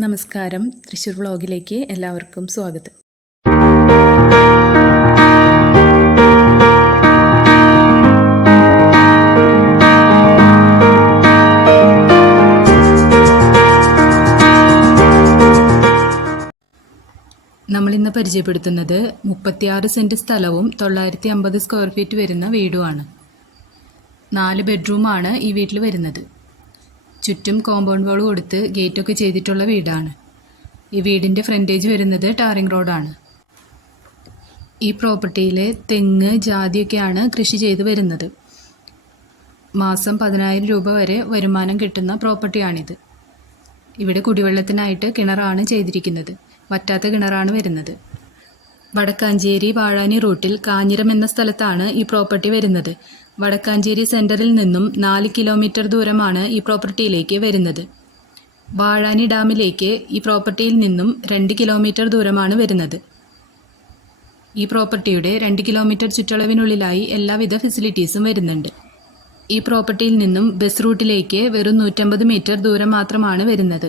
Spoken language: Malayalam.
നമസ്കാരം. തൃശ്ശൂർ വ്ളോഗിലേക്ക് എല്ലാവർക്കും സ്വാഗതം. നമ്മളിന്ന് പരിചയപ്പെടുത്തുന്നത് മുപ്പത്തിയാറ് സെന്റ് സ്ഥലവും തൊള്ളായിരത്തി അമ്പത് സ്ക്വയർ ഫീറ്റ് വരുന്ന വീടുമാണ്. നാല് ബെഡ്റൂമാണ് ഈ വീട്ടിൽ വരുന്നത്. ചുറ്റും കോമ്പൗണ്ട് വാൾ കൊടുത്ത് ഗേറ്റൊക്കെ ചെയ്തിട്ടുള്ള വീടാണ്. ഈ വീടിന്റെ ഫ്രണ്ടേജ് വരുന്നത് ടാറിംഗ് റോഡാണ് ഈ പ്രോപ്പർട്ടിയിൽ തെങ്ങ് ജാതിയൊക്കെയാണ് കൃഷി ചെയ്ത് വരുന്നത്. മാസം പതിനായിരം രൂപ വരെ വരുമാനം കിട്ടുന്ന പ്രോപ്പർട്ടിയാണിത് ഇവിടെ കുടിവെള്ളത്തിനായിട്ട് കിണറാണ് ചെയ്തിരിക്കുന്നത്. വറ്റാത്ത കിണറാണ് വരുന്നത്. വടക്കാഞ്ചേരി വാഴാനി റൂട്ടിൽ കാഞ്ഞിരം എന്ന സ്ഥലത്താണ് ഈ പ്രോപ്പർട്ടി വരുന്നത്. വടക്കാഞ്ചേരി സെന്ററിൽ നിന്നും നാല് കിലോമീറ്റർ ദൂരമാണ് ഈ പ്രോപ്പർട്ടിയിലേക്ക് വരുന്നത്. വാഴാനി ഡാമിലേക്ക് ഈ പ്രോപ്പർട്ടിയിൽ നിന്നും രണ്ട് കിലോമീറ്റർ ദൂരമാണ് വരുന്നത്. ഈ പ്രോപ്പർട്ടിയുടെ രണ്ട് കിലോമീറ്റർ ചുറ്റളവിനുള്ളിലായി എല്ലാവിധ ഫെസിലിറ്റീസും വരുന്നുണ്ട്. ഈ പ്രോപ്പർട്ടിയിൽ നിന്നും ബസ് റൂട്ടിലേക്ക് വെറും നൂറ്റമ്പത് മീറ്റർ ദൂരം മാത്രമാണ് വരുന്നത്.